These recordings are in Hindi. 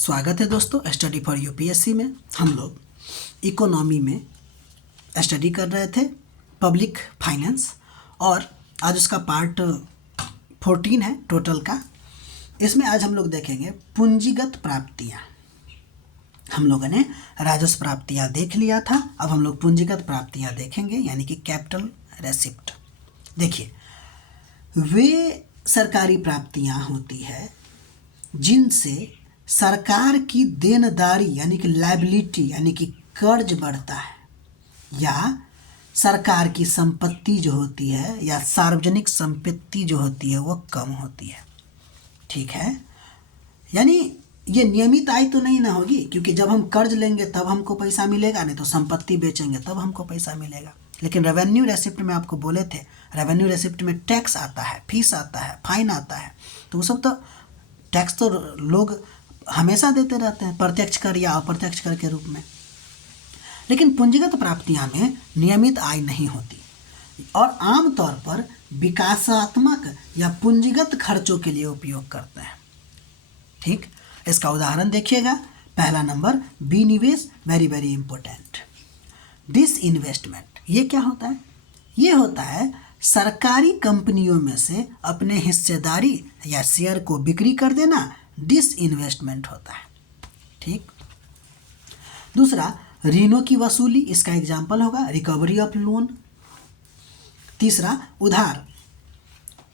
स्वागत है दोस्तों स्टडी फॉर यूपीएससी में। हम लोग इकोनॉमी में स्टडी कर रहे थे पब्लिक फाइनेंस और आज उसका पार्ट 14 है टोटल का। इसमें आज हम लोग देखेंगे पूंजीगत प्राप्तियाँ। हम लोगों ने राजस्व प्राप्तियाँ देख लिया था, अब हम लोग पूंजीगत प्राप्तियाँ देखेंगे यानी कि कैपिटल रेसिप्ट। देखिए, वे सरकारी प्राप्तियाँ होती है जिनसे सरकार की देनदारी यानी कि लायबिलिटी यानी कि कर्ज बढ़ता है या सरकार की संपत्ति जो होती है या सार्वजनिक संपत्ति जो होती है वो कम होती है। ठीक है, यानी ये नियमित आय तो नहीं ना होगी, क्योंकि जब हम कर्ज लेंगे तब हमको पैसा मिलेगा, नहीं तो संपत्ति बेचेंगे तब हमको पैसा मिलेगा। लेकिन रेवेन्यू रेसिप्ट में आपको बोले थे, रेवेन्यू रेसिप्ट में टैक्स आता है, फीस आता है, फाइन आता है, तो वो सब तो टैक्स तो लोग हमेशा देते रहते हैं, प्रत्यक्ष कर या अप्रत्यक्ष कर के रूप में। लेकिन पूंजीगत प्राप्तियां में नियमित आय नहीं होती और आमतौर पर विकासात्मक या पूंजीगत खर्चों के लिए उपयोग करते हैं। ठीक, इसका उदाहरण देखिएगा। पहला नंबर विनिवेश, वेरी वेरी इंपॉर्टेंट। डिसइन्वेस्टमेंट, ये क्या होता है? ये होता है सरकारी कंपनियों में से अपने हिस्सेदारी या शेयर को बिक्री कर देना, डिसइन्वेस्टमेंट होता है। ठीक, दूसरा ऋणों की वसूली, इसका एग्जाम्पल होगा रिकवरी ऑफ लोन। तीसरा उधार,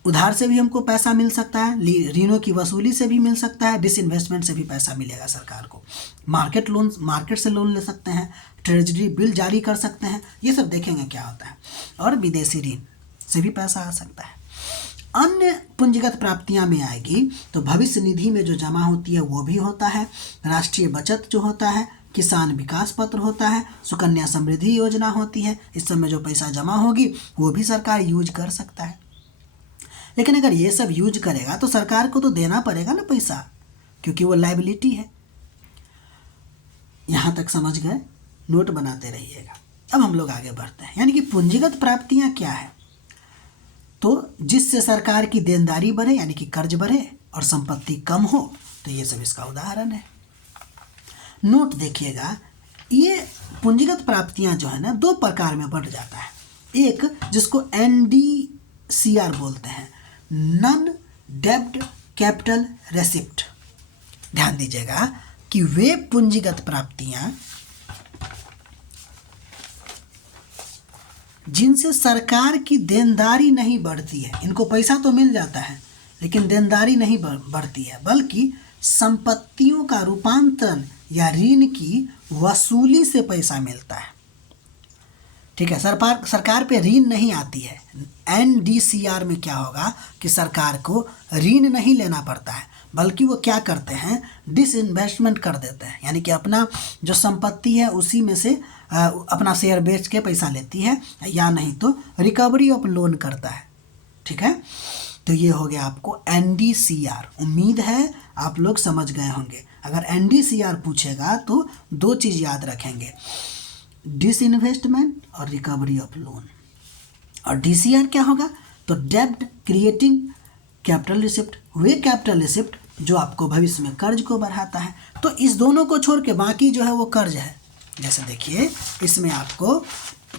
उधार से भी हमको पैसा मिल सकता है, ऋणों की वसूली से भी मिल सकता है, डिसइन्वेस्टमेंट से भी पैसा मिलेगा सरकार को। मार्केट लोन, मार्केट से लोन ले सकते हैं, ट्रेजरी बिल जारी कर सकते हैं, ये सब देखेंगे क्या होता है। और विदेशी ऋण से भी पैसा आ सकता है। अन्य पूंजीगत प्राप्तियां में आएगी तो भविष्य निधि में जो जमा होती है वो भी होता है, राष्ट्रीय बचत जो होता है, किसान विकास पत्र होता है, सुकन्या समृद्धि योजना होती है। इस सब में जो पैसा जमा होगी वो भी सरकार यूज कर सकता है। लेकिन अगर ये सब यूज करेगा तो सरकार को तो देना पड़ेगा ना पैसा, क्योंकि वो लायबिलिटी है। यहाँ तक समझ गए? नोट बनाते रहिएगा। अब हम लोग आगे बढ़ते हैं, यानी कि पूंजीगत प्राप्तियां क्या है? तो जिससे सरकार की देनदारी बढ़े यानी कि कर्ज बढ़े और संपत्ति कम हो, तो ये सब इसका उदाहरण है। नोट देखिएगा, ये पूंजीगत प्राप्तियां जो है ना दो प्रकार में बढ़ जाता है। एक जिसको NDCR बोलते हैं, नॉन डेब्ट कैपिटल रेसिप्ट। ध्यान दीजिएगा कि वे पूंजीगत प्राप्तियां जिनसे सरकार की देनदारी नहीं बढ़ती है, इनको पैसा तो मिल जाता है लेकिन देनदारी नहीं बढ़ती है, बल्कि संपत्तियों का रूपांतरण या ऋण की वसूली से पैसा मिलता है। ठीक है, सरकार पे ऋण नहीं आती है। NDCR में क्या होगा कि सरकार को ऋण नहीं लेना पड़ता है, बल्कि वो क्या करते हैं, डिसइन्वेस्टमेंट कर देते हैं, यानी कि अपना जो संपत्ति है उसी में से अपना शेयर बेच के पैसा लेती है, या नहीं तो रिकवरी ऑफ लोन करता है। ठीक है, तो ये हो गया आपको NDCR। उम्मीद है आप लोग समझ गए होंगे। अगर NDCR पूछेगा तो दो चीज़ याद रखेंगे, डिसइन्वेस्टमेंट और रिकवरी ऑफ लोन। और DCR क्या होगा? तो डेब्ट क्रिएटिंग कैपिटल रिसिप्ट, वे कैपिटल रिसिप्ट जो आपको भविष्य में कर्ज को बढ़ाता है। तो इस दोनों को छोड़ के बाकी जो है वो कर्ज है। जैसे देखिए, इसमें आपको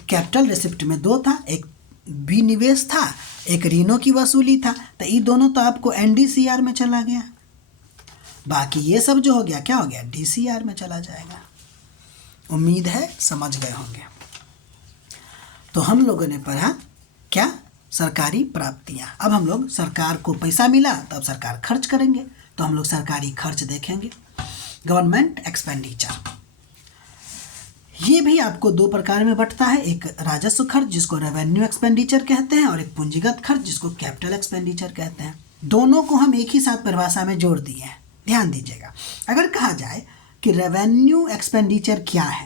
कैपिटल रिसिप्ट में दो था, एक विनिवेश था, एक ऋणों की वसूली था, तो ये दोनों तो आपको NDCR में चला गया। बाकी ये सब जो हो गया क्या हो गया, DCR में चला जाएगा। उम्मीद है समझ गए होंगे। तो हम लोगों ने पढ़ा क्या, सरकारी प्राप्तियां। अब हम लोग सरकार को पैसा मिला तो अब सरकार खर्च करेंगे, तो हम लोग सरकारी खर्च देखेंगे। गवर्नमेंट एक्सपेंडिचर, ये भी आपको दो प्रकार में बंटता है, एक राजस्व खर्च जिसको रेवेन्यू एक्सपेंडिचर कहते हैं और एक पूंजीगत खर्च जिसको कैपिटल एक्सपेंडिचर कहते हैं। दोनों को हम एक ही साथ परिभाषा में जोड़ दिए हैं। ध्यान दीजिएगा, अगर कहा जाए कि रेवेन्यू एक्सपेंडिचर क्या है,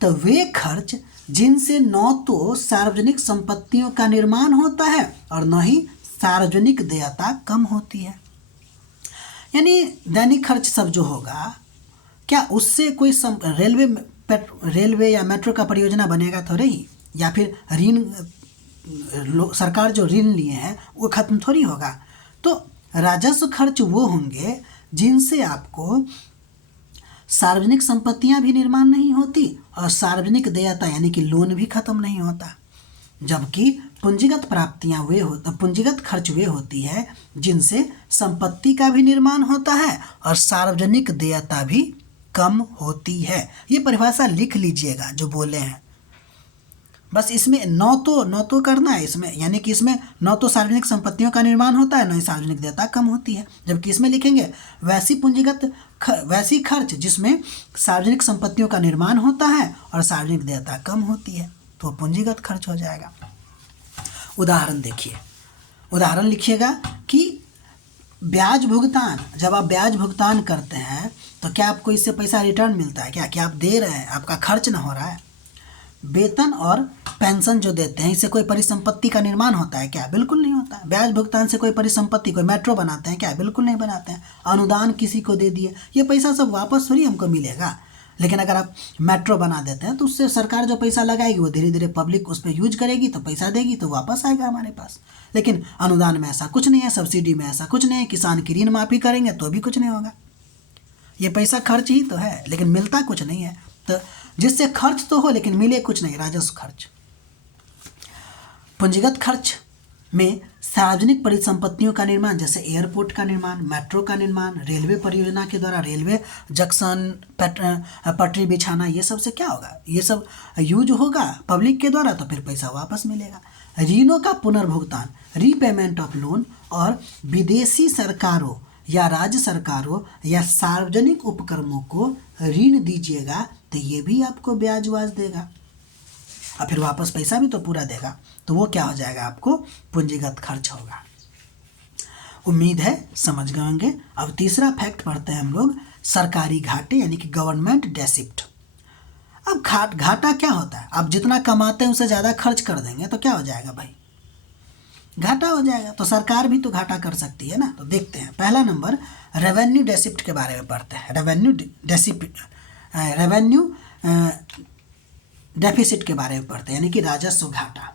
तो वे खर्च जिनसे न तो सार्वजनिक संपत्तियों का निर्माण होता है और न ही सार्वजनिक देयता कम होती है। यानी दैनिक खर्च सब जो होगा, क्या उससे कोई रेलवे या मेट्रो का परियोजना बनेगा थोड़े ही, या फिर ऋण सरकार जो ऋण लिए हैं वो खत्म थोड़ी होगा। तो राजस्व खर्च वो होंगे जिनसे आपको सार्वजनिक संपत्तियां भी निर्माण नहीं होती और सार्वजनिक देयता यानी कि लोन भी खत्म नहीं होता। जबकि पूंजीगत खर्च वे होती है जिनसे संपत्ति का भी निर्माण होता है और सार्वजनिक देयता भी कम होती है। ये परिभाषा लिख लीजिएगा जो बोले हैं। बस इसमें न तो करना है इसमें, यानी कि इसमें न तो सार्वजनिक संपत्तियों का निर्माण होता है, न ही सार्वजनिक देयता कम होती है। जबकि इसमें लिखेंगे वैसी खर्च जिसमें सार्वजनिक संपत्तियों का निर्माण होता है और सार्वजनिक देयता कम होती है, तो पूंजीगत खर्च हो जाएगा। उदाहरण देखिए, उदाहरण लिखिएगा कि ब्याज भुगतान, जब आप ब्याज भुगतान करते हैं तो क्या आपको इससे पैसा रिटर्न मिलता है? क्या आप दे रहे हैं, आपका खर्च ना हो रहा है? वेतन और पेंशन जो देते हैं इससे कोई परिसंपत्ति का निर्माण होता है क्या? बिल्कुल नहीं होता है। ब्याज भुगतान से कोई परिसंपत्ति, कोई मेट्रो बनाते हैं क्या? बिल्कुल नहीं बनाते हैं। अनुदान किसी को दे दिए, ये पैसा सब वापस थोड़ी हमको मिलेगा। लेकिन अगर आप मेट्रो बना देते हैं तो उससे सरकार जो पैसा लगाएगी वो धीरे धीरे पब्लिक उस पर यूज करेगी, तो पैसा देगी तो वापस आएगा हमारे पास। लेकिन अनुदान में ऐसा कुछ नहीं है, सब्सिडी में ऐसा कुछ नहीं है, किसान की ऋण माफी करेंगे तो भी कुछ नहीं होगा। ये पैसा खर्च ही तो है, लेकिन मिलता कुछ नहीं है। तो जिससे खर्च तो हो लेकिन मिले कुछ नहीं, राजस्व खर्च। पूंजीगत खर्च में सार्वजनिक परिसंपत्तियों का निर्माण, जैसे एयरपोर्ट का निर्माण, मेट्रो का निर्माण, रेलवे परियोजना के द्वारा रेलवे जंक्शन, पटरी बिछाना, ये सब से क्या होगा? ये सब यूज होगा पब्लिक के द्वारा, तो फिर पैसा वापस मिलेगा। ऋणों का पुनर्भुगतान, रीपेमेंट ऑफ लोन, और विदेशी सरकारों या राज्य सरकारों या सार्वजनिक उपक्रमों को ऋण दीजिएगा तो ये भी आपको ब्याज वाज देगा और फिर वापस पैसा भी तो पूरा देगा। तो वो क्या हो जाएगा? आपको पूंजीगत खर्च होगा। उम्मीद है समझ गए होंगे। अब तीसरा फैक्ट पढ़ते हैं हम लोग, सरकारी घाटे यानी कि गवर्नमेंट डेसिप्ट। अब घाटा क्या होता है? आप जितना कमाते हैं उससे ज़्यादा खर्च कर देंगे तो क्या हो जाएगा भाई? घाटा हो जाएगा। तो सरकार भी तो घाटा कर सकती है ना। तो देखते हैं, पहला नंबर रेवेन्यू डेसिप्ट के बारे में पढ़ते हैं। रेवेन्यू डेफिसिट के बारे में पढ़ते हैं, यानी कि राजस्व घाटा।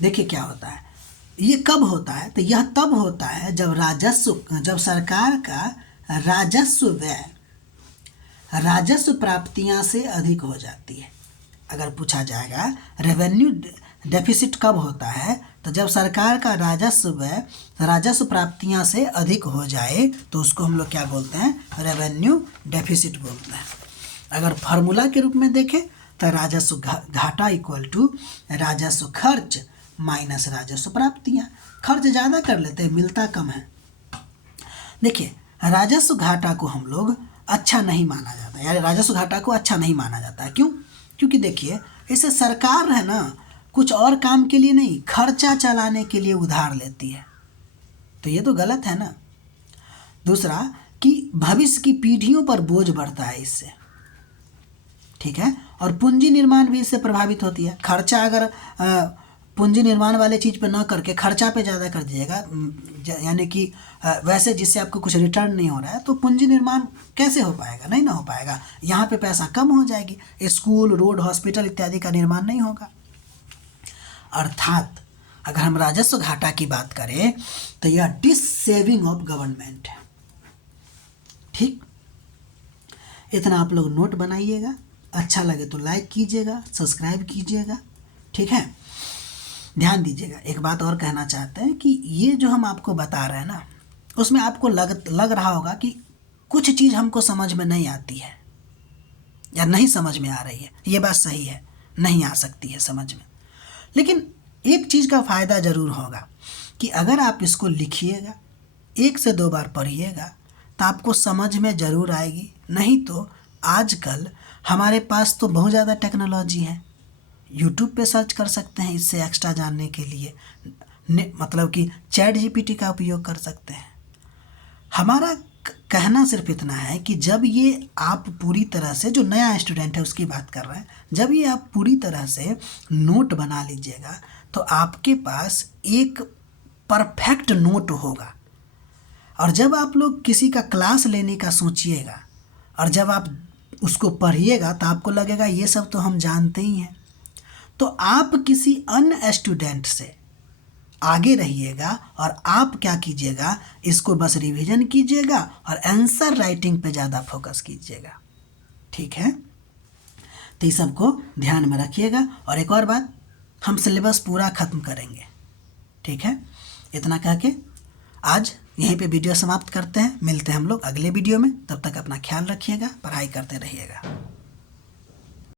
देखिए क्या होता है, ये कब होता है? तो यह तब होता है जब सरकार का राजस्व प्राप्तियां से अधिक हो जाती है। अगर पूछा जाएगा रेवेन्यू डेफिसिट कब होता है, तो जब सरकार का राजस्व प्राप्तियां से अधिक हो जाए तो उसको हम लोग क्या बोलते हैं? रेवेन्यू डेफिसिट बोलते हैं। अगर फार्मूला के रूप में देखें तो राजस्व घाटा इक्वल टू राजस्व खर्च माइनस राजस्व प्राप्तियां। खर्च ज़्यादा कर लेते हैं, मिलता कम है। देखिए, राजस्व घाटा को हम लोग अच्छा नहीं माना जाता, यानी राजस्व घाटा को अच्छा नहीं माना जाता है। क्यों? क्योंकि देखिए, इसे सरकार है ना कुछ और काम के लिए नहीं, खर्चा चलाने के लिए उधार लेती है, तो ये तो गलत है ना। दूसरा कि भविष्य की पीढ़ियों पर बोझ बढ़ता है इससे, ठीक है। और पूंजी निर्माण भी इससे प्रभावित होती है। खर्चा अगर पूंजी निर्माण वाले चीज़ पे ना करके खर्चा पे ज़्यादा कर दीजिएगा, यानी कि वैसे जिससे आपको कुछ रिटर्न नहीं हो रहा है, तो पूंजी निर्माण कैसे हो पाएगा? नहीं ना हो पाएगा। यहाँ पे पैसा कम हो जाएगी, स्कूल, रोड, हॉस्पिटल इत्यादि का निर्माण नहीं होगा। अर्थात अगर हम राजस्व घाटा की बात करें तो यह डिससेविंग ऑफ गवर्नमेंट है। ठीक, इतना आप लोग नोट बनाइएगा। अच्छा लगे तो लाइक कीजिएगा, सब्सक्राइब कीजिएगा, ठीक है। ध्यान दीजिएगा, एक बात और कहना चाहते हैं कि ये जो हम आपको बता रहे हैं ना, उसमें आपको लग रहा होगा कि कुछ चीज़ हमको समझ में नहीं आती है या नहीं समझ में आ रही है। ये बात सही है, नहीं आ सकती है समझ में। लेकिन एक चीज़ का फ़ायदा ज़रूर होगा कि अगर आप इसको लिखिएगा, 1 से 2 बार पढ़िएगा तो आपको समझ में ज़रूर आएगी। नहीं तो आजकल हमारे पास तो बहुत ज़्यादा टेक्नोलॉजी है, यूट्यूब पे सर्च कर सकते हैं इससे एक्स्ट्रा जानने के लिए, मतलब कि चैट जीपीटी का उपयोग कर सकते हैं। हमारा कहना सिर्फ इतना है कि जब ये आप पूरी तरह से, जो नया स्टूडेंट है उसकी बात कर रहे हैं, जब ये आप पूरी तरह से नोट बना लीजिएगा तो आपके पास एक परफेक्ट नोट होगा। और जब आप लोग किसी का क्लास लेने का सोचिएगा और जब आप उसको पढ़िएगा तो आपको लगेगा ये सब तो हम जानते ही हैं। तो आप किसी अन्य स्टूडेंट से आगे रहिएगा और आप क्या कीजिएगा, इसको बस रिवीजन कीजिएगा और आंसर राइटिंग पे ज़्यादा फोकस कीजिएगा। ठीक है, तो इस सबको ध्यान में रखिएगा। और एक और बात, हम सिलेबस पूरा ख़त्म करेंगे। ठीक है, इतना कह के आज यहीं पे वीडियो समाप्त करते हैं। मिलते हैं हम लोग अगले वीडियो में। तब तक अपना ख्याल रखिएगा, पढ़ाई करते रहिएगा।